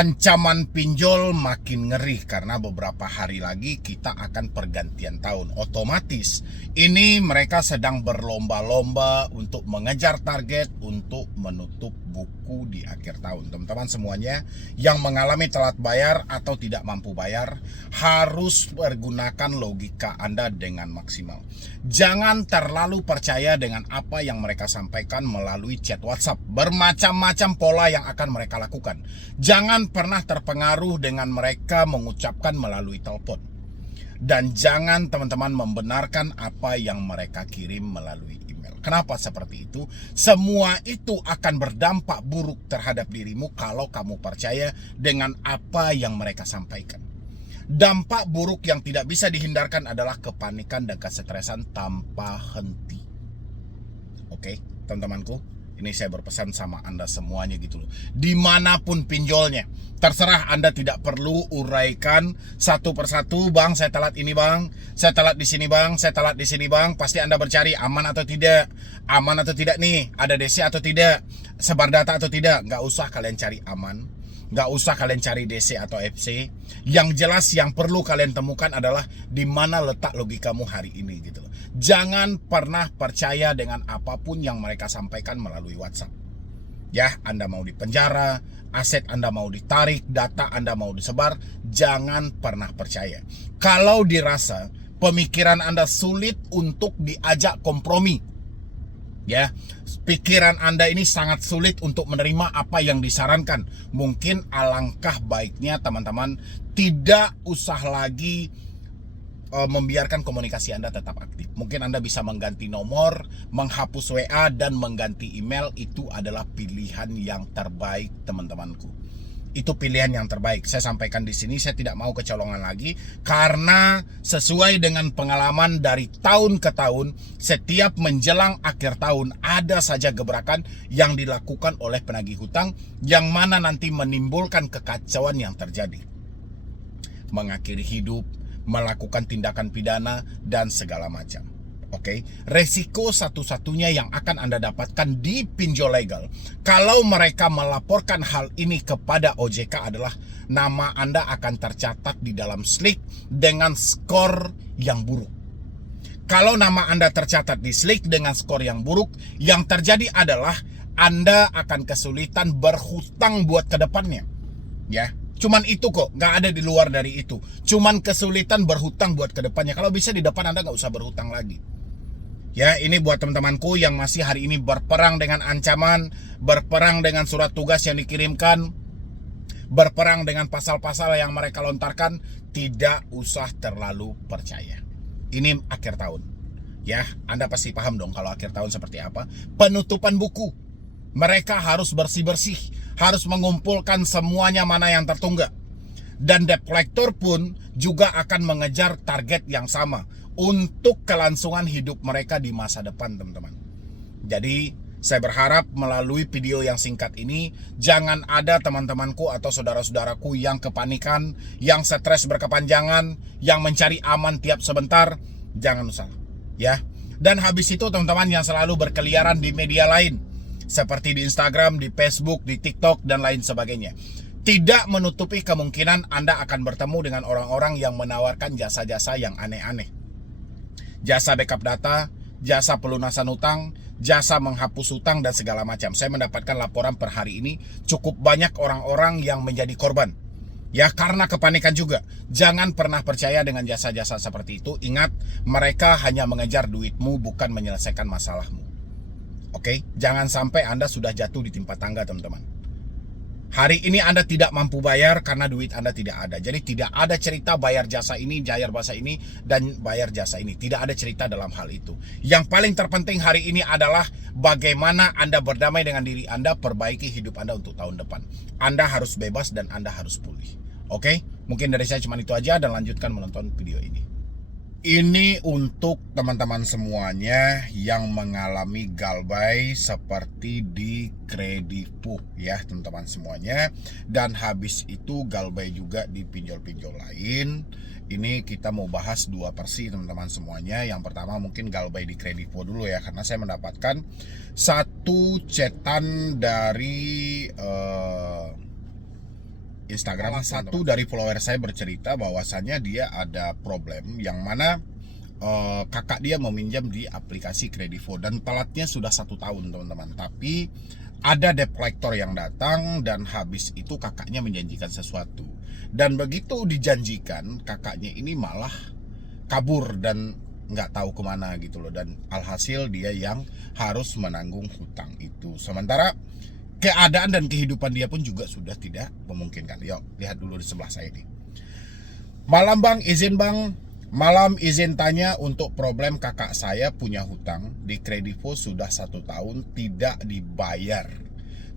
Ancaman pinjol makin ngeri karena beberapa hari lagi kita akan pergantian tahun. Otomatis ini mereka sedang berlomba-lomba untuk mengejar target untuk menutup buku di akhir tahun. Teman-teman semuanya yang mengalami telat bayar atau tidak mampu bayar harus pergunakan logika Anda dengan maksimal. Jangan terlalu percaya dengan apa yang mereka sampaikan melalui chat WhatsApp. Bermacam-macam pola yang akan mereka lakukan. Jangan pernah terpengaruh dengan mereka mengucapkan melalui telepon. Dan jangan teman-teman membenarkan apa yang mereka kirim melalui email. Kenapa seperti itu? Semua itu akan berdampak buruk terhadap dirimu kalau kamu percaya dengan apa yang mereka sampaikan. Dampak buruk yang tidak bisa dihindarkan adalah kepanikan dan kesetresan tanpa henti. Oke, teman-temanku, ini saya berpesan sama Anda semuanya gitu loh. Dimanapun pinjolnya, terserah Anda tidak perlu uraikan satu persatu. Bang, saya telat ini bang, saya telat di sini bang, saya telat di sini bang. Pasti Anda bercari aman atau tidak nih, ada DC atau tidak, sebar data atau tidak. Nggak usah kalian cari aman. Nggak usah kalian cari DC atau FC. Yang jelas yang perlu kalian temukan adalah di mana letak logikamu hari ini gitu loh. Jangan pernah percaya dengan apapun yang mereka sampaikan melalui WhatsApp. Ya, Anda mau dipenjara, aset Anda mau ditarik, data Anda mau disebar, jangan pernah percaya. Kalau dirasa pemikiran Anda sulit untuk diajak kompromi, ya, pikiran Anda ini sangat sulit untuk menerima apa yang disarankan, mungkin alangkah baiknya teman-teman tidak usah lagi membiarkan komunikasi Anda tetap aktif. Mungkin Anda bisa mengganti nomor, menghapus WA, dan mengganti email. Itu adalah pilihan yang terbaik, teman-temanku. Itu pilihan yang terbaik. Saya sampaikan di sini, saya tidak mau kecolongan lagi karena sesuai dengan pengalaman dari tahun ke tahun, setiap menjelang akhir tahun ada saja gebrakan yang dilakukan oleh penagih hutang yang mana nanti menimbulkan kekacauan yang terjadi. Mengakhiri hidup, melakukan tindakan pidana dan segala macam. Oke, resiko satu-satunya yang akan Anda dapatkan di pinjol legal kalau mereka melaporkan hal ini kepada OJK adalah nama Anda akan tercatat di dalam SLIK dengan skor yang buruk. Kalau nama Anda tercatat di SLIK dengan skor yang buruk, yang terjadi adalah Anda akan kesulitan berhutang buat ke depannya. Ya, cuman itu kok, nggak ada di luar dari itu. Cuman kesulitan berhutang buat ke depannya. Kalau bisa di depan Anda nggak usah berhutang lagi. Ya, ini buat teman-temanku yang masih hari ini berperang dengan ancaman, berperang dengan surat tugas yang dikirimkan, berperang dengan pasal-pasal yang mereka lontarkan, tidak usah terlalu percaya. Ini akhir tahun. Ya, Anda pasti paham dong kalau akhir tahun seperti apa. Penutupan buku. Mereka harus bersih-bersih, harus mengumpulkan semuanya mana yang tertunggak. Dan debt collector pun juga akan mengejar target yang sama untuk kelangsungan hidup mereka di masa depan, teman-teman. Jadi, saya berharap melalui video yang singkat ini, jangan ada teman-temanku atau saudara-saudaraku yang kepanikan, yang stres berkepanjangan, yang mencari aman tiap sebentar. Jangan usah, ya. Dan habis itu teman-teman yang selalu berkeliaran di media lain, seperti di Instagram, di Facebook, di TikTok, dan lain sebagainya. Tidak menutupi kemungkinan Anda akan bertemu dengan orang-orang yang menawarkan jasa-jasa yang aneh-aneh. Jasa backup data, jasa pelunasan utang, jasa menghapus utang, dan segala macam. Saya mendapatkan laporan per hari ini cukup banyak orang-orang yang menjadi korban. Ya, karena kepanikan juga. Jangan pernah percaya dengan jasa-jasa seperti itu. Ingat, mereka hanya mengejar duitmu, bukan menyelesaikan masalahmu. Oke, jangan sampai Anda sudah jatuh di timpa tangga, teman-teman. Hari ini Anda tidak mampu bayar karena duit Anda tidak ada. Jadi tidak ada cerita bayar jasa ini, bayar jasa ini, dan bayar jasa ini. Tidak ada cerita dalam hal itu. Yang paling terpenting hari ini adalah bagaimana Anda berdamai dengan diri Anda, perbaiki hidup Anda untuk tahun depan. Anda harus bebas dan Anda harus pulih. Oke? Mungkin dari saya cuma itu aja dan lanjutkan menonton video ini. Ini untuk teman-teman semuanya yang mengalami galbay seperti di Kredivo ya teman-teman semuanya. Dan habis itu galbay juga di pinjol-pinjol lain. Ini kita mau bahas dua versi teman-teman semuanya. Yang pertama mungkin galbay di Kredivo dulu ya, karena saya mendapatkan satu chatan dari Instagram. Salah satu dari follower saya bercerita bahwasannya dia ada problem yang mana kakak dia meminjam di aplikasi Kredivo dan telatnya sudah 1 tahun teman-teman. Tapi ada debt collector yang datang dan habis itu kakaknya menjanjikan sesuatu. Dan begitu dijanjikan, kakaknya ini malah kabur dan nggak tahu kemana gitu loh. Dan alhasil dia yang harus menanggung hutang itu. Sementara keadaan dan kehidupan dia pun juga sudah tidak memungkinkan. Yuk, lihat dulu di sebelah saya ini. Malam bang, izin bang. Malam izin tanya untuk problem kakak saya punya hutang di Kredivo sudah 1 tahun tidak dibayar.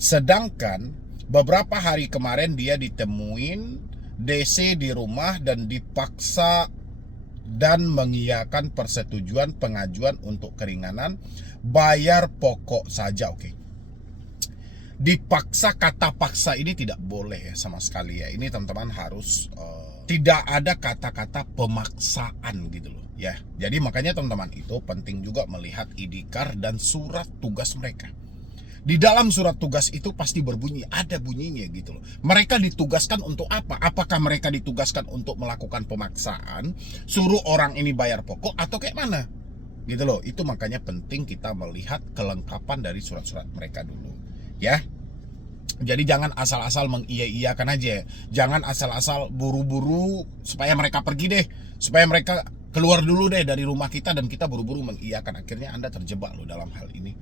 Sedangkan beberapa hari kemarin dia ditemuin DC di rumah dan dipaksa dan mengiyakan persetujuan pengajuan untuk keringanan bayar pokok saja. Oke. Dipaksa, kata paksa ini tidak boleh ya sama sekali ya. Ini teman-teman harus tidak ada kata-kata pemaksaan gitu loh ya. Jadi makanya teman-teman itu penting juga melihat ID card dan surat tugas mereka. Di dalam surat tugas itu pasti berbunyi, ada bunyinya gitu loh. Mereka ditugaskan untuk apa? Apakah mereka ditugaskan untuk melakukan pemaksaan, suruh orang ini bayar pokok atau kayak mana? Gitu loh. Itu makanya penting kita melihat kelengkapan dari surat-surat mereka dulu ya. Jadi jangan asal-asal mengiya-iyakan aja. Jangan asal-asal buru-buru supaya mereka pergi deh. Supaya mereka keluar dulu deh dari rumah kita dan kita buru-buru mengiyakan. Akhirnya Anda terjebak loh dalam hal ini.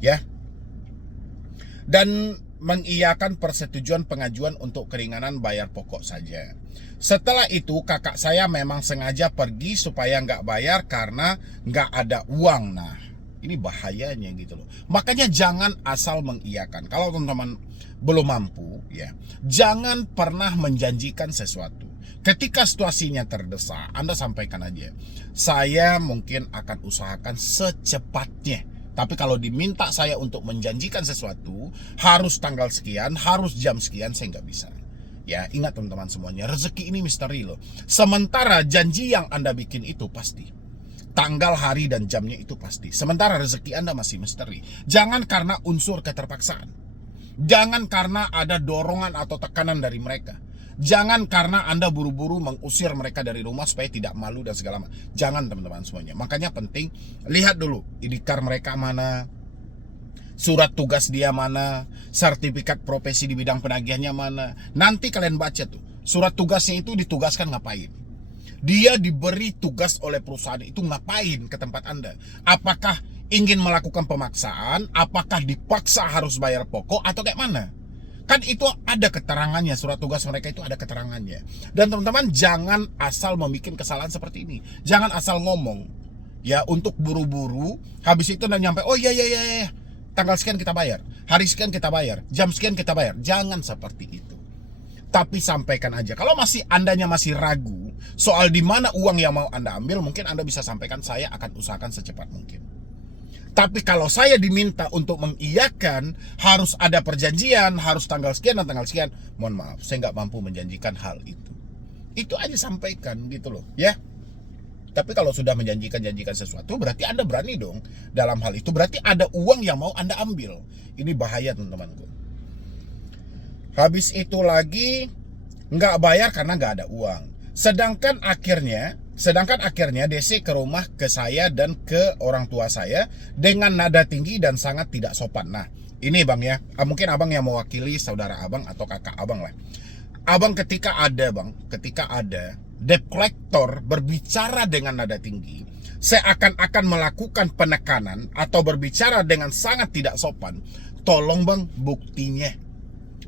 Ya. Dan mengiyakan persetujuan pengajuan untuk keringanan bayar pokok saja. Setelah itu kakak saya memang sengaja pergi supaya nggak bayar karena nggak ada uang. Nah, ini bahayanya gitu loh. Makanya jangan asal mengiyakan. Kalau teman-teman belum mampu ya, jangan pernah menjanjikan sesuatu. Ketika situasinya terdesak, Anda sampaikan aja, saya mungkin akan usahakan secepatnya. Tapi kalau diminta saya untuk menjanjikan sesuatu, harus tanggal sekian, harus jam sekian, saya nggak bisa. Ya, ingat teman-teman semuanya, rezeki ini misteri loh. Sementara janji yang Anda bikin itu pasti. Tanggal, hari, dan jamnya itu pasti. Sementara rezeki Anda masih misteri. Jangan karena unsur keterpaksaan. Jangan karena ada dorongan atau tekanan dari mereka. Jangan karena Anda buru-buru mengusir mereka dari rumah supaya tidak malu dan segala macam. Jangan teman-teman semuanya. Makanya penting, lihat dulu ID card mereka mana, surat tugas dia mana, sertifikat profesi di bidang penagihannya mana. Nanti kalian baca tuh, surat tugasnya itu ditugaskan ngapain. Dia diberi tugas oleh perusahaan itu ngapain ke tempat Anda. Apakah ingin melakukan pemaksaan, apakah dipaksa harus bayar pokok, atau kayak mana? Kan itu ada keterangannya, surat tugas mereka itu ada keterangannya. Dan teman-teman jangan asal membuat kesalahan seperti ini. Jangan asal ngomong ya untuk buru-buru, habis itu udah nyampe, oh iya, tanggal sekian kita bayar, hari sekian kita bayar, jam sekian kita bayar. Jangan seperti itu. Tapi sampaikan aja. Kalau Andanya masih ragu soal di mana uang yang mau Anda ambil, mungkin Anda bisa sampaikan, saya akan usahakan secepat mungkin. Tapi kalau saya diminta untuk mengiyakan, harus ada perjanjian, harus tanggal sekian dan tanggal sekian, mohon maaf, saya nggak mampu menjanjikan hal itu. Itu aja sampaikan gitu loh, ya. Tapi kalau sudah janjikan sesuatu, berarti Anda berani dong dalam hal itu. Berarti ada uang yang mau Anda ambil. Ini bahaya teman-temanku. Habis itu lagi nggak bayar karena nggak ada uang. Sedangkan akhirnya DC ke rumah ke saya dan ke orang tua saya dengan nada tinggi dan sangat tidak sopan. Nah, ini bang ya, mungkin abang yang mewakili saudara abang atau kakak abang lah. Abang ketika ada debt collector berbicara dengan nada tinggi, seakan-akan melakukan penekanan atau berbicara dengan sangat tidak sopan, tolong bang buktinya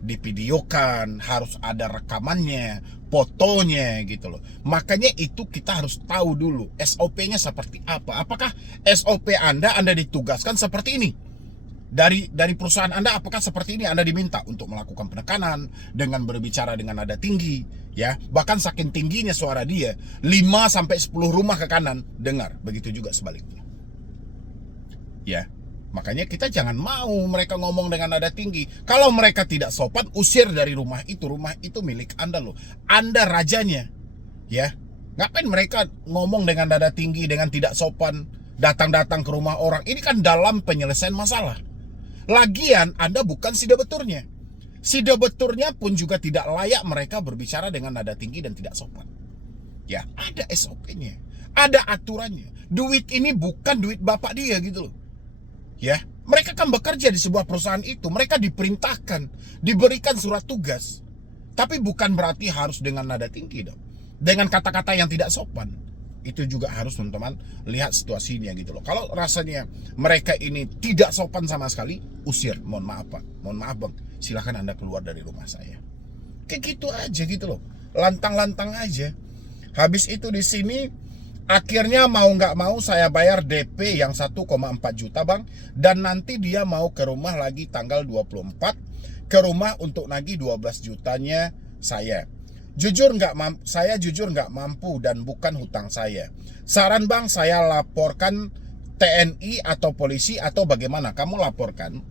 divideokan, harus ada rekamannya, fotonya gitu loh. Makanya itu kita harus tahu dulu SOP-nya seperti apa. Apakah SOP Anda ditugaskan seperti ini? Dari perusahaan Anda, apakah seperti ini Anda diminta untuk melakukan penekanan dengan berbicara dengan nada tinggi, ya? Bahkan saking tingginya suara dia, 5-10 rumah ke kanan dengar. Begitu juga sebaliknya. Ya. Makanya kita jangan mau mereka ngomong dengan nada tinggi. Kalau mereka tidak sopan, usir dari rumah itu. Rumah itu milik Anda loh. Anda rajanya. Ya. Ngapain mereka ngomong dengan nada tinggi, dengan tidak sopan, datang-datang ke rumah orang. Ini kan dalam penyelesaian masalah. Lagian Anda bukan si debeturnya. Si debeturnya pun juga tidak layak mereka berbicara dengan nada tinggi dan tidak sopan. Ya, ada SOP-nya, ada aturannya. Duit ini bukan duit bapak dia gitu loh. Ya, mereka kan bekerja di sebuah perusahaan itu, mereka diperintahkan, diberikan surat tugas. Tapi bukan berarti harus dengan nada tinggi dong. Dengan kata-kata yang tidak sopan. Itu juga harus teman-teman lihat situasinya gitu loh. Kalau rasanya mereka ini tidak sopan sama sekali, usir. Mohon maaf Pak, mohon maaf Bang, silahkan Anda keluar dari rumah saya. Kayak gitu aja gitu loh, lantang-lantang aja. Habis itu di sini akhirnya mau nggak mau saya bayar DP yang 1,4 juta Bang. Dan nanti dia mau ke rumah lagi tanggal 24, ke rumah untuk nagih 12 jutanya saya. Saya jujur nggak mampu dan bukan hutang saya. Saran Bang, saya laporkan TNI atau polisi atau bagaimana? Kamu laporkan,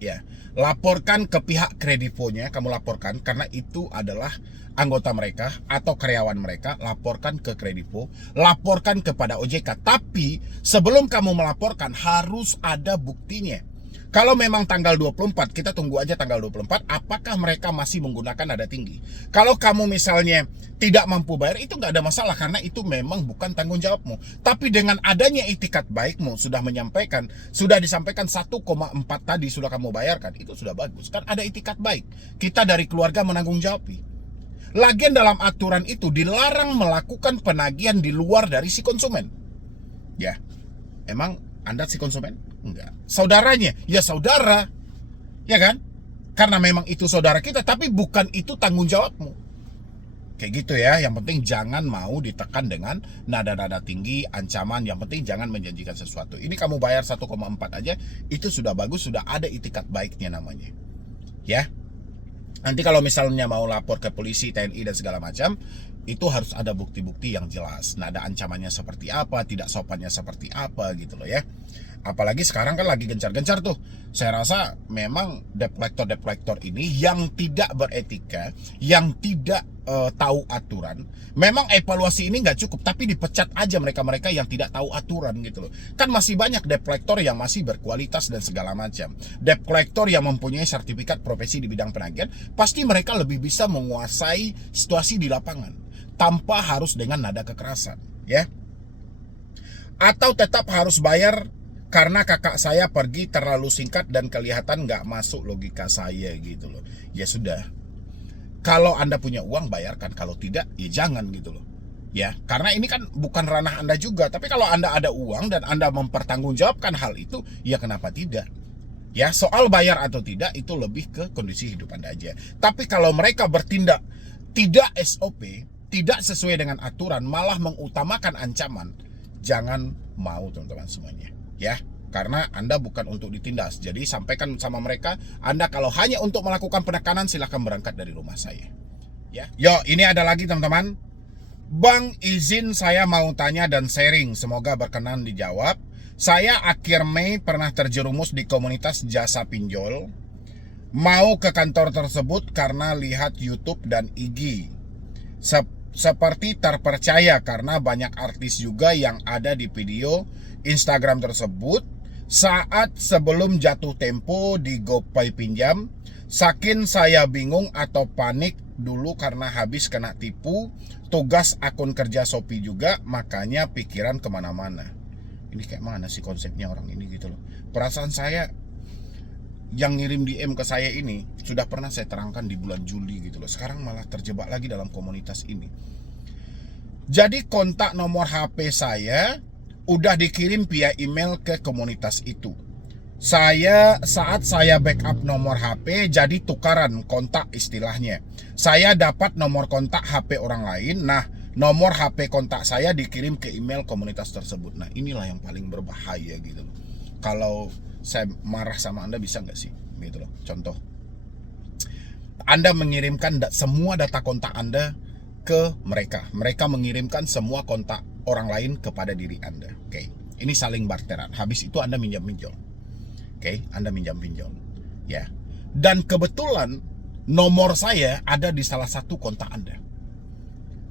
ya, laporkan ke pihak kredivonya. Kamu laporkan karena itu adalah anggota mereka atau karyawan mereka. Laporkan ke kredivo, laporkan kepada OJK. Tapi sebelum kamu melaporkan harus ada buktinya. Kalau memang tanggal 24, kita tunggu aja tanggal 24, apakah mereka masih menggunakan nada tinggi. Kalau kamu misalnya tidak mampu bayar, itu nggak ada masalah, karena itu memang bukan tanggung jawabmu. Tapi dengan adanya itikat baikmu, sudah disampaikan 1,4 tadi sudah kamu bayarkan, itu sudah bagus. Kan ada itikat baik, kita dari keluarga menanggung jawabi. Lagian dalam aturan itu dilarang melakukan penagihan di luar dari si konsumen. Ya, emang Anda si konsumen? Enggak. Saudaranya? Ya saudara. Ya kan? Karena memang itu saudara kita, tapi bukan itu tanggung jawabmu. Kayak gitu ya. Yang penting jangan mau ditekan dengan nada-nada tinggi, ancaman. Yang penting jangan menjanjikan sesuatu. Ini kamu bayar 1,4 aja, itu sudah bagus, sudah ada itikat baiknya namanya. Ya. Nanti kalau misalnya mau lapor ke polisi, TNI dan segala macam, itu harus ada bukti-bukti yang jelas. Nada ancamannya seperti apa, tidak sopannya seperti apa gitu loh ya. Apalagi sekarang kan lagi gencar-gencar tuh. Saya rasa memang debt-collector ini yang tidak beretika, yang tidak tahu aturan. Memang evaluasi ini nggak cukup, tapi dipecat aja mereka-mereka yang tidak tahu aturan gitu loh. Kan masih banyak debt collector yang masih berkualitas dan segala macam. Debt collector yang mempunyai sertifikat profesi di bidang penagihan, pasti mereka lebih bisa menguasai situasi di lapangan tanpa harus dengan nada kekerasan, ya. Atau tetap harus bayar karena kakak saya pergi terlalu singkat dan kelihatan nggak masuk logika saya gitu loh. Ya sudah, kalau Anda punya uang bayarkan, kalau tidak ya jangan gitu loh. Ya, karena ini kan bukan ranah Anda juga. Tapi kalau Anda ada uang dan Anda mempertanggungjawabkan hal itu, ya kenapa tidak? Ya, soal bayar atau tidak itu lebih ke kondisi hidup Anda aja. Tapi kalau mereka bertindak tidak SOP, tidak sesuai dengan aturan, malah mengutamakan ancaman, jangan mau teman-teman semuanya. Ya, karena Anda bukan untuk ditindas. Jadi sampaikan sama mereka, Anda kalau hanya untuk melakukan penekanan, silahkan berangkat dari rumah saya. Ya, yo, ini ada lagi teman-teman. Bang, izin saya mau tanya dan sharing, semoga berkenan dijawab. Saya akhir Mei pernah terjerumus di komunitas jasa pinjol. Mau ke kantor tersebut karena lihat YouTube dan IG. Seperti terpercaya karena banyak artis juga yang ada di video Instagram tersebut. Saat sebelum jatuh tempo di GoPay pinjam, saking saya bingung atau panik dulu karena habis kena tipu, tugas akun kerja Shopee juga, makanya pikiran kemana-mana. Ini kayak mana sih konsepnya orang ini gitu loh. Perasaan saya yang ngirim DM ke saya ini sudah pernah saya terangkan di bulan Juli gitu loh. Sekarang malah terjebak lagi dalam komunitas ini. Jadi kontak nomor HP saya udah dikirim via email ke komunitas itu. Saat saya backup nomor HP, jadi tukaran kontak istilahnya. Saya dapat nomor kontak HP orang lain. Nah, nomor HP kontak saya dikirim ke email komunitas tersebut. Nah, inilah yang paling berbahaya gitu loh. Kalau saya marah sama Anda, bisa nggak sih? Gitu loh. Contoh, Anda mengirimkan semua data kontak Anda ke mereka. Mereka mengirimkan semua kontak orang lain kepada diri Anda. Oke, ini saling barteran. Habis itu Anda minjam-pinjol. Oke, Anda minjam-pinjol. Ya. Dan kebetulan nomor saya ada di salah satu kontak Anda.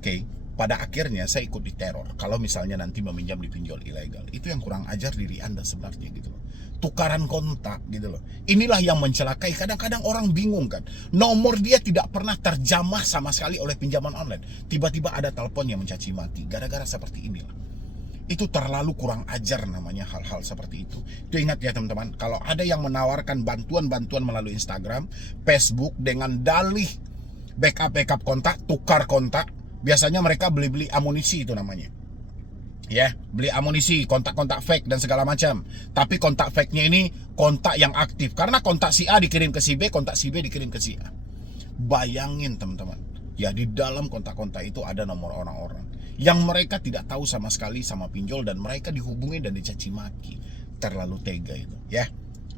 Oke. pada akhirnya saya ikut diteror kalau misalnya nanti meminjam di pinjol ilegal. Itu yang kurang ajar diri Anda sebenarnya gitu loh. Tukaran kontak gitu loh. Inilah yang mencelakai. Kadang-kadang orang bingung kan. Nomor dia tidak pernah terjamah sama sekali oleh pinjaman online. Tiba-tiba ada telepon yang mencaci maki. Gara-gara seperti inilah. Itu terlalu kurang ajar namanya hal-hal seperti itu. Itu ingat ya teman-teman, kalau ada yang menawarkan bantuan-bantuan melalui Instagram, Facebook dengan dalih backup kontak, tukar kontak, biasanya mereka beli-beli amunisi itu namanya. Ya, beli amunisi, kontak-kontak fake dan segala macam. Tapi kontak fake-nya ini kontak yang aktif. Karena kontak si A dikirim ke si B, kontak si B dikirim ke si A. Bayangin teman-teman, ya di dalam kontak-kontak itu ada nomor orang-orang yang mereka tidak tahu sama sekali sama pinjol dan mereka dihubungi dan dicaci maki. Terlalu tega itu, ya.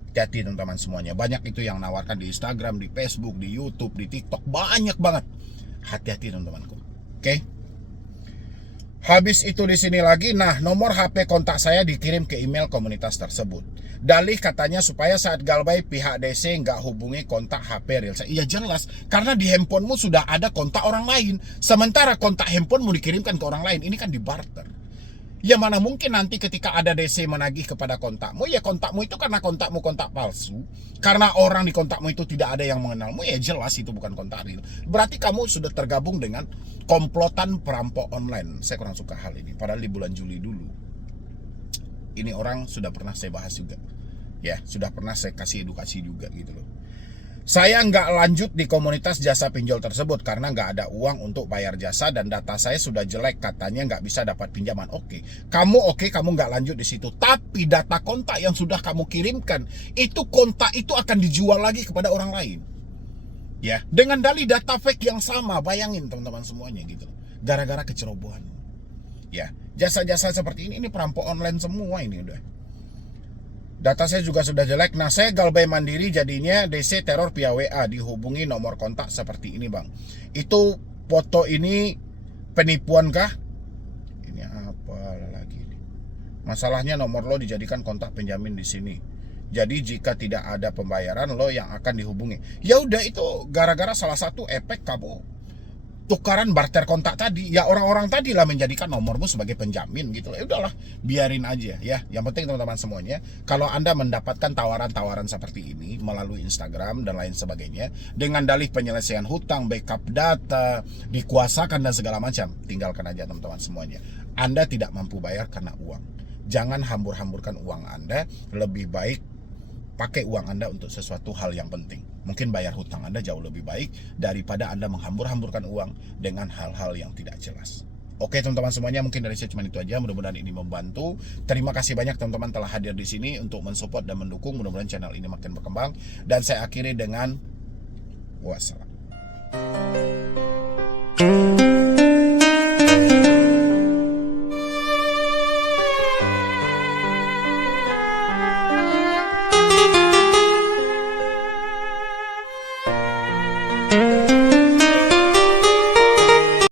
Hati-hati teman-teman semuanya. Banyak itu yang nawarkan di Instagram, di Facebook, di YouTube, di TikTok, banyak banget. Hati-hati teman-temanku. Oke? Habis itu di sini lagi, nah nomor HP kontak saya dikirim ke email komunitas tersebut. Dalih katanya supaya saat galbay pihak DC nggak hubungi kontak HP real saya. Iya jelas, karena di handphonemu sudah ada kontak orang lain. Sementara kontak handphonemu dikirimkan ke orang lain, ini kan dibarter. Ya mana mungkin nanti ketika ada DC menagih kepada kontakmu, ya kontakmu itu karena kontakmu kontak palsu. Karena orang di kontakmu itu tidak ada yang mengenalmu, ya jelas itu bukan kontak real. Berarti kamu sudah tergabung dengan komplotan perampok online. Saya kurang suka hal ini, padahal di bulan Juli dulu ini orang sudah pernah saya bahas juga. Ya, sudah pernah saya kasih edukasi juga gitu loh. Saya nggak lanjut di komunitas jasa pinjol tersebut karena nggak ada uang untuk bayar jasa dan data saya sudah jelek, katanya nggak bisa dapat pinjaman. Oke, kamu nggak lanjut di situ. Tapi data kontak yang sudah kamu kirimkan, itu kontak itu akan dijual lagi kepada orang lain. Ya, dengan dalih data fake yang sama. Bayangin teman-teman semuanya gitu. Gara-gara kecerobohan. Ya, jasa-jasa seperti ini perampok online semua ini udah. Data saya juga sudah jelek. Nah, saya galbay mandiri jadinya DC teror via WA, dihubungi nomor kontak seperti ini, Bang. Itu foto ini penipuan kah? Ini apa lagi nih? Masalahnya nomor lo dijadikan kontak penjamin di sini. Jadi jika tidak ada pembayaran lo yang akan dihubungi. Ya udah, itu gara-gara salah satu efek kamu tukaran barter kontak tadi, ya orang-orang tadi lah menjadikan nomormu sebagai penjamin gitu. Ya udahlah, biarin aja ya. Yang penting teman-teman semuanya, kalau Anda mendapatkan tawaran-tawaran seperti ini melalui Instagram dan lain sebagainya dengan dalih penyelesaian hutang, backup data, dikuasakan dan segala macam, tinggalkan aja teman-teman semuanya. Anda tidak mampu bayar karena uang. Jangan hambur-hamburkan uang Anda, lebih baik pakai uang Anda untuk sesuatu hal yang penting. Mungkin bayar hutang Anda jauh lebih baik daripada Anda menghambur-hamburkan uang dengan hal-hal yang tidak jelas. Oke teman-teman semuanya, mungkin dari saya cuma itu aja. Mudah-mudahan ini membantu. Terima kasih banyak teman-teman telah hadir di sini untuk mensupport dan mendukung. Mudah-mudahan channel ini makin berkembang. Dan saya akhiri dengan wassalam.